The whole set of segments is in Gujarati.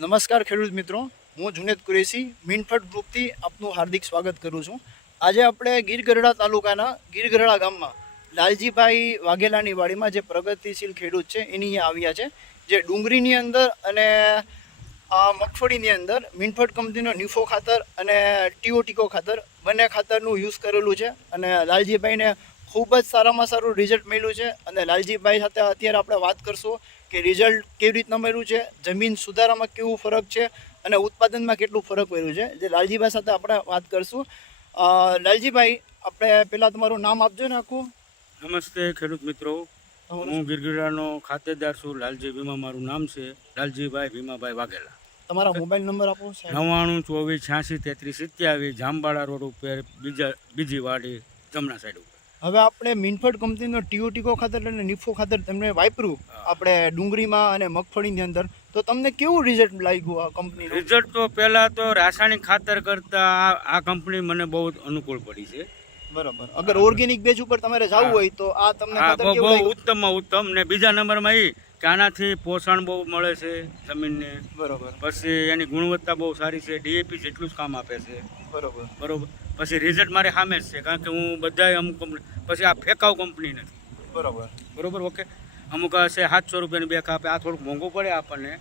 નમસ્કાર ખેડૂત મિત્રો, હું જુનેદ કુરેશી મીનફટ ગ્રુપથી આપનું હાર્દિક સ્વાગત કરું છું। આજે આપણે ગીર ગઢડા તાલુકાના ગીર ગઢડા ગામમાં લાલજીભાઈ વાઘેલાની વાડીમાં જે પ્રગતિશીલ ખેડૂત છે એની અહીંયા આવ્યા છે, જે ડુંગળીની અંદર અને મગફળીની અંદર મીનફટ કંપનીનો નિફો ખાતર અને ટીઓટીકો ખાતર બંને ખાતરનું યુઝ કરેલું છે અને લાલજીભાઈને ખૂબ જ સારામાં સારું રિઝલ્ટ મળ્યું છે। અને લાલજીભાઈ સાથે અત્યારે આપણે વાત કરશું કે રિઝલ્ટ કેવી રીતના મળ્યું છે, જમીન સુધારામાં કેવું ફરક છે અને ઉત્પાદનમાં કેટલું ફરક પડ્યું છે, જે લાલજીભાઈ સાથે આપણે વાત કરશું। લાલજીભાઈ, આપણે પહેલાં તમારું નામ આપજો ને આખું। નમસ્તે ખેડૂત મિત્રો, હું ગીર ગઢડાનો ખાતેદાર છું। લાલજી ભીમા મારું નામ છે, લાલજીભાઈ ભીમાભાઈ વાઘેલા। તમારા મોબાઈલ નંબર આપો। 99 24 86 33 27 જામબાળા રોડ ઉપર બીજી વાડી જમણા સાઈડ ઉપર। હવે આપણે મીનફટ કંપનીનો ટીઓટીકો ખાતર અને નિફો ખાતર તમને વાપર્યું આપણે ડુંગળીમાં અને મગફળીની અંદર, તો તમને કેવું રિઝલ્ટ લાગ્યું આ કંપની? રિઝલ્ટ તો પહેલાં તો રાસાયણિક ખાતર કરતાં આ કંપની મને બહુ અનુકૂળ પડી છે। બરાબર। અગર ઓર્ગેનિક બેઝ ઉપર તમારે જવું હોય તો આ તમને ખાતર કેવું બહુ લાગ્યું? ઉત્તમમાં ઉત્તમ। ને બીજા નંબરમાં એ કે આનાથી પોષણ બહુ મળે છે જમીનને। બરાબર। પછી એની ગુણવત્તા બહુ સારી છે, ડીએપી જેટલું જ કામ આપે છે। બરાબર બરોબર। પછી રિઝલ્ટ મારી સામે જ છે, કારણ કે હું બધાય અમુક કંપની, પછી આ ફેંકાવ કંપની નથી। બરાબર બરોબર, ઓકે। અમુક હશે 700 રૂપિયાની બેગ આપે, આ થોડુંક મોંઘું પડે આપણને,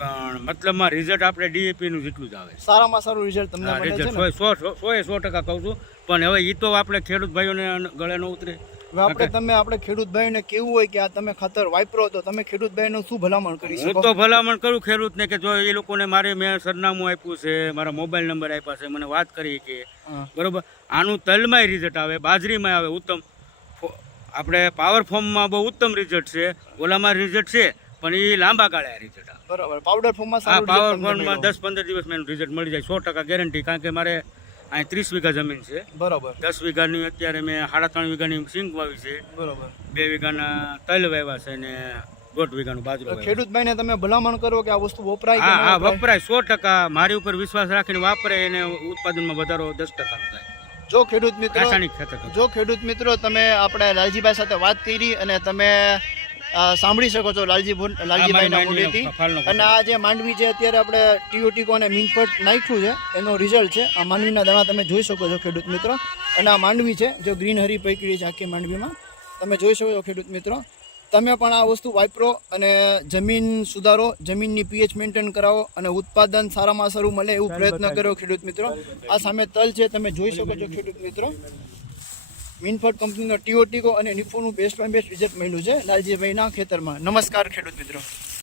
પણ મતલબમાં રિઝલ્ટ આપણે ડીએપીનું જેટલું જ આવે। સારામાં સારું રિઝલ્ટ તમને મળે છે રિઝલ્ટ ને? 100% કહું છું, પણ હવે એ તો આપણે ખેડૂત ભાઈઓને ગળે ન ઉતરે। હવે આપણે ખેડૂત ભાઈને કેવું હોય કે આ તમે ખાતર વાપરો તો તમે ખેડૂત ભાઈનું શું ભલામણ કરી હું શકો? તો ભલામણ કરું ખેડૂતને કે જો એ લોકોને મેં સરનામું આપ્યું છે, મારા મોબાઈલ નંબર આપ્યા છે, મને વાત કરી કે બરોબર આનું તલમાંય રિઝલ્ટ આવે, બાજરીમાં આવે ઉત્તમ, આપણે પાવર ફોર્મમાં બહુ ઉત્તમ રિઝલ્ટ છે, ઓલામાં રિઝલ્ટ છે પણ એ લાંબા ગાળે રિઝલ્ટ આવે। બરાબર। પાવડર ફોર્મમાં હા, પાવર ફોર્મમાં 10-15 દિવસમાં એનું રિઝલ્ટ મળી જાય, 100% ગેરંટી। કારણ કે મારે અહીં 30 વીઘા જમીન છે। બરાબર। 10 વીઘાની અત્યારે મેં 3.5 વીઘાની સિંગ વાવી છે। બરાબર। 2 વીઘાના તલ વાવ્યા છે ને 1.5 વીઘાનું બાજરો। ખેડૂત ભાઈને તમે ભલામણ કરો કે આ વસ્તુ વપરાય? હા, વપરાય 100%। મારી ઉપર વિશ્વાસ રાખીને વાપરે એને ઉત્પાદનમાં વધારો 10% થાય। જો ખેડૂત મિત્રો તમે આપણે લાલજીભાઈ સાથે વાત કરી અને તમે સાંભળી શકો છો લાલજીભાઈના મોઢેથી। અને આ જે માંડવી છે અત્યારે આપણે ટીઓટીકો અને મીનફટ નાખ્યું છે એનો રિઝલ્ટ છે। આ માંડવીના દાણા તમે જોઈ શકો છો ખેડૂત મિત્રો, અને આ માંડવી છે જો ગ્રીન હરી પકડી છે આખી માંડવીમાં, તમે જોઈ શકો છો ખેડૂત મિત્રો। તમે પણ આ વસ્તુ વાપરો અને જમીન સુધારો, જમીનની પીએચ મેન્ટેન કરાવો અને ઉત્પાદન સારામાં સારું મળે એવું પ્રયત્ન કરો ખેડૂત મિત્રો। આ સામે તલ છે, તમે જોઈ શકો છો ખેડૂત મિત્રો। મીનફટ કંપનીનો ટીઓટીકો અને નિફોનું બેસ્ટમાં બેસ્ટ રિઝલ્ટ મળ્યું છે લાલજીભાઈના ખેતરમાં। નમસ્કાર ખેડૂત મિત્રો।